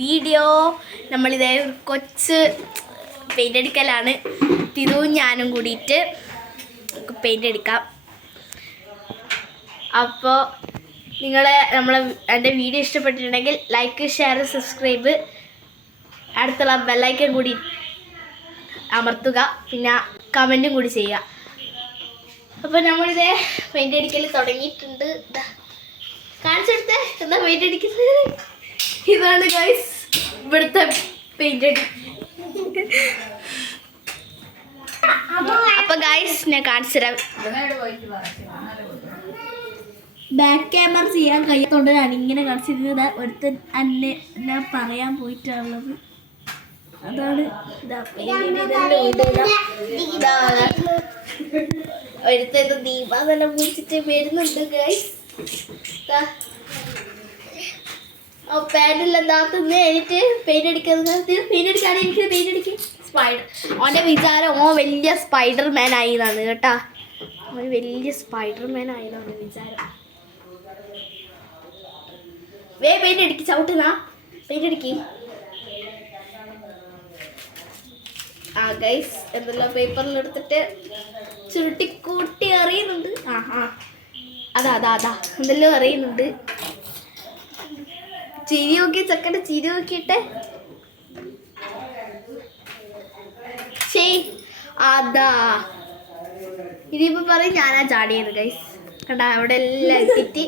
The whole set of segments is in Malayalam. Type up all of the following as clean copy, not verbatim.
വീഡിയോ. നമ്മളിതേ കൊച്ച് പെയിൻ്റ് അടിക്കലാണ്. തിരുവും ഞാനും കൂടിയിട്ട് പെയിൻ്റ് അടിക്കാം. അപ്പോൾ എൻ്റെ വീഡിയോ ഇഷ്ടപ്പെട്ടിട്ടുണ്ടെങ്കിൽ ലൈക്ക്, ഷെയർ, സബ്സ്ക്രൈബ്, അടുത്തുള്ള ബെല്ലൈക്കൻ കൂടി അമർത്തുക. പിന്നെ കമൻറ്റും കൂടി ചെയ്യുക. അപ്പോൾ നമ്മളിതേ പെയിൻ്റ് അടിക്കൽ തുടങ്ങിയിട്ടുണ്ട്. കാണിച്ചെടുത്തേ എന്താ പെയിൻ്റ് അടിക്കുന്നത്. ഇതാണ് ഗൈസ് ഇവിടുത്തെ പെയിൻ്റ് അടി. അപ്പോൾ ഗൈസ് ഞാൻ കാണിച്ചു തരാം. ബാക്ക് ക്യാമറ ചെയ്യാൻ കഴിയാത്തോണ്ട് ഞാനിങ്ങനെ കാണിച്ചിരുന്നത്. ഒരുത്തൻ എന്നെ പറയാൻ പോയിട്ടുള്ളത് അതാണ്. ഒരുത്തൻ ദീപാവലം വിളിച്ചിട്ട് വരുന്നുണ്ട് ഗൈസ്. പാൻറ്റിൽ എന്താത്തുന്ന എനിക്ക് പെയിൻ്റ് അടിക്കുന്നത്. പെയിൻ്റ് അടിക്കാതെ എനിക്ക് പെയിൻ്റ് അടിക്കും. സ്പൈഡർ അവൻ്റെ വിചാരം വലിയ സ്പൈഡർമാൻ ആയിന്നാണ് കേട്ടാ. അവൻ വലിയ സ്പൈഡർമാൻ ആയതാണ് വിചാരം. പെയിൻ്റ് അടിക്ക്, ചവിട്ടുന്നാ പെയിൻ്റ് അടിക്ക്. ഗൈസ് എന്തെല്ലാം പേപ്പറിലെടുത്തിട്ട് ചുരുട്ടിക്കൂട്ടി അറിയുന്നുണ്ട്. അതാ എന്തെല്ലാം അറിയുന്നുണ്ട്. ചിരി നോക്കി ചക്കൻ്റെ ചിരി നോക്കിയിട്ട് അതാ ഇതിപ്പോ പറയും ഞാനാ ചാടിയത് ഗൈസ്. കണ്ടാ അവിടെ എല്ലാം ഇട്ടിട്ട്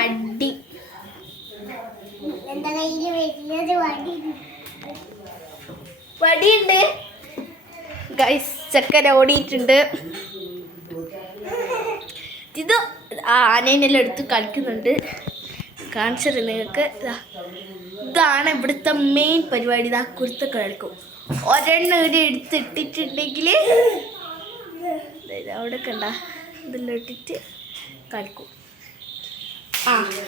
അടി. വടിയുണ്ട് ഗൈസ്. ചക്കൻ ഓടിയിട്ടുണ്ട്. ഇത് ആനേനെല്ലാം എടുത്ത് കളിക്കുന്നുണ്ട്. കാണിച്ചത് നിങ്ങൾക്ക്. ഇതാണ് ഇവിടുത്തെ മെയിൻ പരിപാടി. ഇതാ കുരുത്തൊക്കെ കളിക്കും. ഒരെണ്ണം ഇവിടെ എടുത്തിട്ടിട്ടുണ്ടെങ്കിൽ അവിടെ കണ്ട ഇതെല്ലാം ഇട്ടിട്ട് കളിക്കും.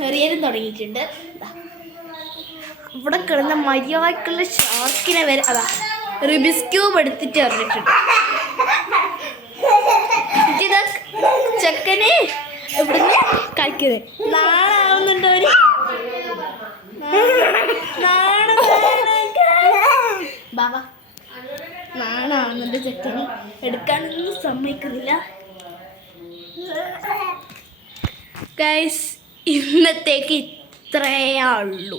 എറിയലും തുടങ്ങിയിട്ടുണ്ട്. ഇവിടെ കിടന്ന മര്യാദക്കുള്ള ഷാർക്കിനെ വരെ അതാ റുബിക്സ് ക്യൂബ് എടുത്തിട്ട് എറിഞ്ഞിട്ടുണ്ട്. ഇത് ചെക്കന് ഇവിടുന്ന് കളിക്കുന്നത്. നാളാവുന്നുണ്ടോ ഒരു ബാബ നാണാവുന്നുണ്ട്. ചെക്കന് എടുക്കാനൊന്നും സമ്മതിക്കുന്നില്ല. ഗൈസ് ഇന്നത്തേക്ക് ഇത്രയേ ഉള്ളൂ.